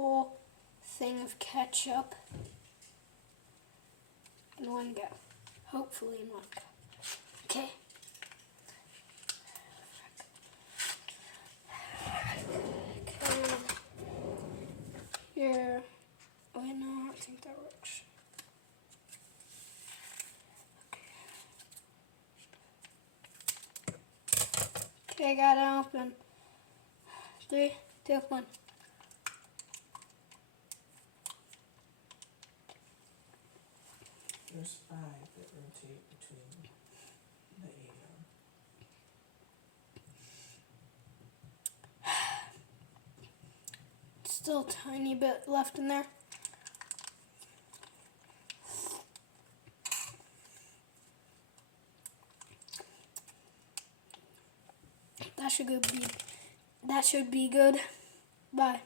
whole thing of ketchup in one go. Hopefully in one go. Okay. Here. Wait, no, I don't think that works. Okay, I got it open. 3, 2, 1. There's 5 that rotate between the 8 of them. Still a tiny bit left in there. That should be good. Bye.